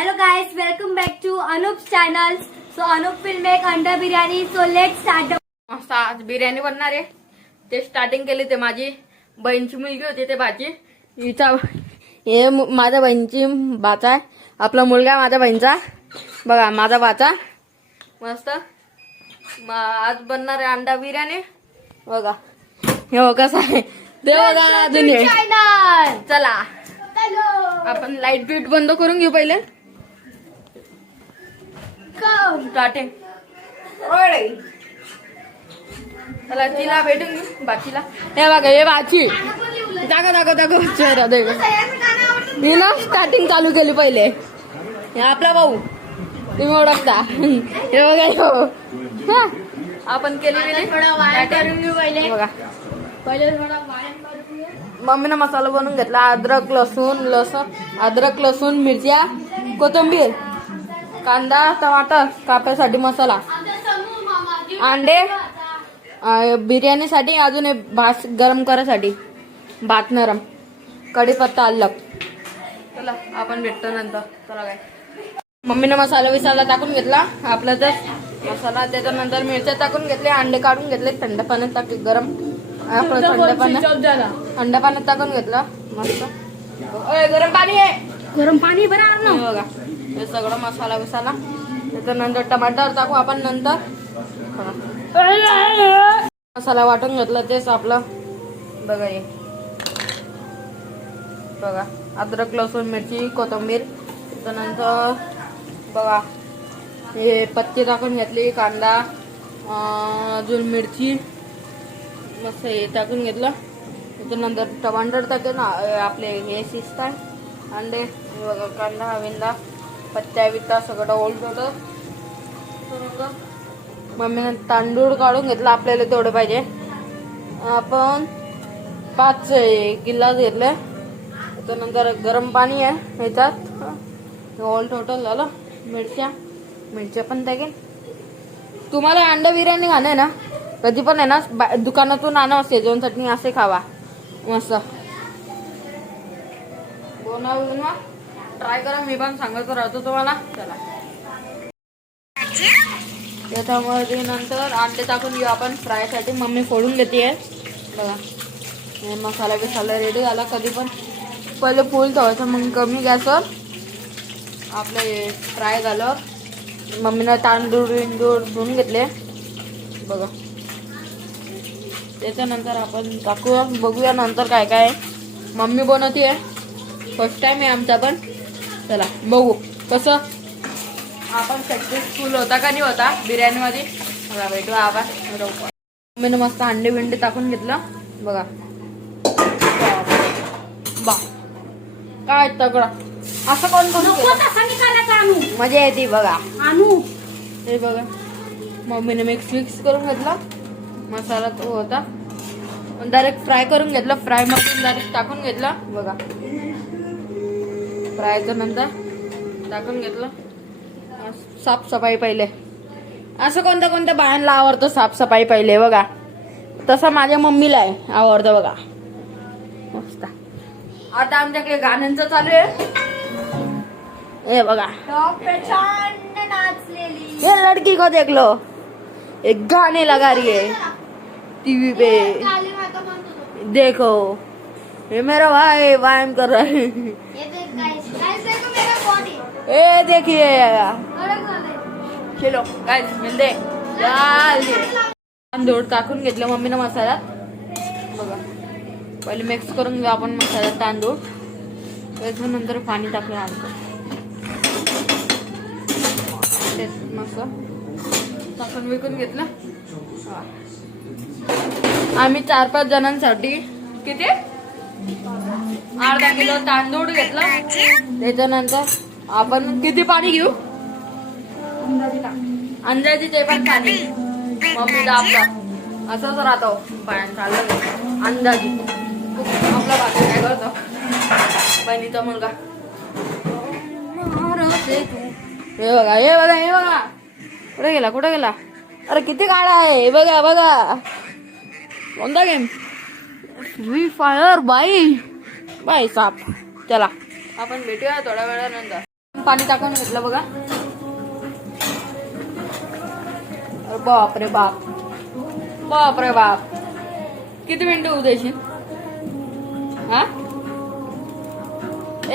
Hello guys, welcome back to Anoop's channel. So Anoop will make अंडा biryani. So let's start. मस्त आज बिर्याणी बनणार आहे. ते स्टार्टिंग केली ते माझी बहीणची मुलगी होती ते भाची. हिचा हे माझ्या बहीणची बाचा आहे. आपला मुलगा माझ्या बहीणचा. बघा माझा बाचा मस्त आज बनणार आहे अंडा बिर्याणी. बघा हे हो कसं आहे ते बघा अजून चला आपण लाईट बीट बंद करून घेऊ पहिले. स्टार्टिंग चला तिला भेटून घेऊ बाचीला. हे बघा हे बाची दाखव चेहरा दे. मी ना स्टार्टिंग चालू केली पहिले. हे आपला भाऊ तुम्ही ओळखता. हे बघा हो आपण केली बघा. मम्मीनं मसाला बनवून घेतला. अद्रक लसूण मिरच्या कोथिंबीर कांदा टमाटर कापायसाठी मसाला अंडे बिर्याणीसाठी अजून भात गरम करायसाठी भात नरम कढीपत्ता अल्लग. चला आपण भेटतो नंतर. चला काय मम्मीनं मसाला विसाला टाकून घेतला आपला तर मसाला. त्याच्यानंतर मिरच्या टाकून घेतले अंडे काढून घेतले थंड पाण्यात टाकले गरम आपलं थंड पाण्यात टाकून घेतलं मस्त. गरम पाणी बरं बघा. हे सगळं मसाला विसाला. त्याच्यानंतर टमाटर टाकू आपण नंतर. मसाला वाटून घेतला तेच आपलं बघा. हे बघा अद्रक लसूण मिरची कोथिंबीर. त्याच्यानंतर बघा हे पत्ती टाकून घेतली कांदा अजून मिरची मस्त हे टाकून घेतलं. त्याच्यानंतर टमाटर टाकून आपले हे शिजतात अंडे बघा कांदा विंदा पत्त्या बित्ता सगळं ओल्ड होतं. मम्मीने तांदूळ काढून घेतला आपल्याला तेवढं पाहिजे. आपण 5 गिलास घेतले. त्याच्यानंतर गरम पाणी आहे ह्याच्यात ऑल टोटल झालं. मिरच्या पण टाकेल. तुम्हाला अंडा बिर्याणी खाणं आहे ना कधी पण आहे ना दुकानातून आणा शेजवान चटणी असे खावा मस्त बनवा ट्राय करा. मी पण सांगत राहतो तुम्हाला. चला त्याच्यामध्ये नंतर अंडे टाकून घेऊ आपण फ्रायसाठी. मम्मी फोडून घेते बघा. हे मसाला बिसाला रेडी झाला. कधी पण पहिले फुल ठेवायचं मग कमी गॅसवर आपलं हे फ्राय झालं. मम्मीनं तांदूळ धुवून घेतले बघा. त्याच्यानंतर आपण टाकूया बघूया नंतर काय काय मम्मी बनवते. फर्स्ट टाइम आहे आमचा पण. चला बघू कसं आपण सक्सेसफुल होता का नाही होता बिर्याणीमध्ये. बघा भेटू आपण. मम्मीनं मस्त अंडे बिंडे टाकून घेतलं बघा. बा काय तगडा असं कोण मजा येते बघा. हे बघा मम्मीने मिक्स करून घेतला. मसाला तो होता डायरेक्ट फ्राय करून घेतला. फ्राय मधून डायरेक्ट टाकून घेतला बघा. फ्रायचं नंतर टाकून घेतलं. साफसफाई पहिले असं कोणत्या बायांना आवडतं साफसफाई पहिले बघा. तसं माझ्या मम्मीला आहे आवडतं बघा मस्त. आता आमच्याकडे गाण्यांचं चालू आहे. ये बघा ये लड़की को देख लो एक गाने लगा रही है टीवी पे. देखो ये मेरा भाई व्यायाम कर रहा है. ये देखिए चलो गाइस मिलते तांदूळ टाकून घेतलं मम्मीनं मसाल्यात बघा. पहिले मिक्स करून घेऊ आपण मसाल्यात तांदूळ. त्याच्यानंतर पाणी टाकूया मस्त टाकून विकून घेतलं. आम्ही 4-5 जणांसाठी किती अर्धा किलो तांदूळ घेतला. त्याच्यानंतर आपण किती पाणी घेऊ अंदाजे ते पण पाणी मम्मीचा आपला असंच राहतो पाण्यात चाललं अंदाजी. आपला बाकी काय करतो बहिणीचा मुलगा. हे बघा कुठे गेला अरे किती काळा आहे. बघा कोणता गेम फ्री फायर बाई साप. चला आपण भेटूया थोड्या वेळानंतर. पाणी टाकून घेतलं बघा. बाप रे बाप, बाप रे बाप. किती मिनिटं होऊ द्यायची? हा,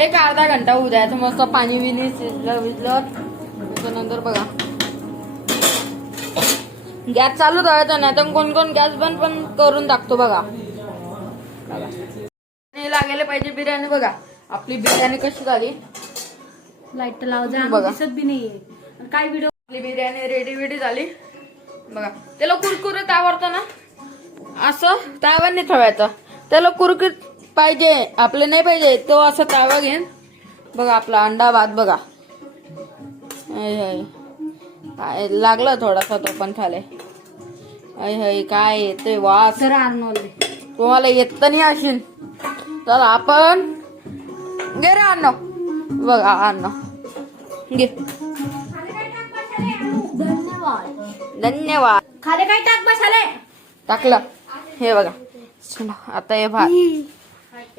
एक अर्धा घंटा होऊ द्यायचं. मस्त पाणी बिनी शिजलं विजलं त्याच्यानंतर बघा गॅस चालू ठेवायचा, नाही तर कोण कोण गॅस बंद पण करून टाकतो बघा. लागले पाहिजे बिर्याणी. बघा आपली बिर्याणी कशी झाली. लाईट लाव जा, बघा. दिसत बी नाहीये काय व्हिडिओ. आपली बिर्याणी रेडी झाली बघा. त्याला कुरकुरीत आवडतं ना, असं ताव्याने ठेवायचं. त्याला कुरकुरीत पाहिजे, आपले नाही पाहिजे तो असं तावा घेईन बघा. आपला अंडा भात बघा. काय लागलं थोडासा तो पण खाले. काय येते वास. तुम्हाला येत नाही असेल तर आपण घे रे अन्न. बघा अन्न घे. धन्यवाद. खाले काय टाक मसाले टाकलं. हे बघा आता हे भात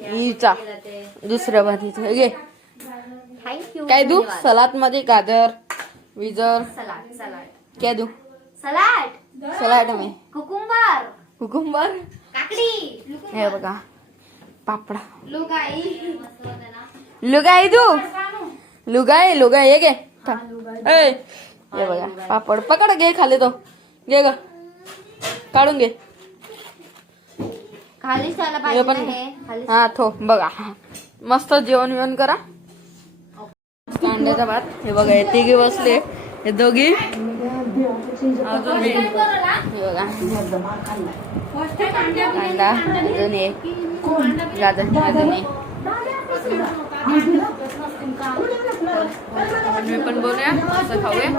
हिचा दुसऱ्या भाजीचं घे. काय दू सलाद मध्ये गाजर विजर काय दू. सलाड में कुकुम्बर हे बघा. पापडा लुगाई दू. लुगाई हे घे. हे बघा पापड पकड घे. खाली तो घे ग, काढून घे. हे पण हा थो बघा. मस्त जेवण विवण करा. अंड्याचा भात. हे बघा हे तिघे बसले, हे दोघी अजून हे बघा अंडा अजून हे गाजर अजून हे. मी पण बोलूया असं खाऊया.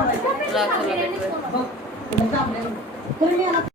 चला भेटूया.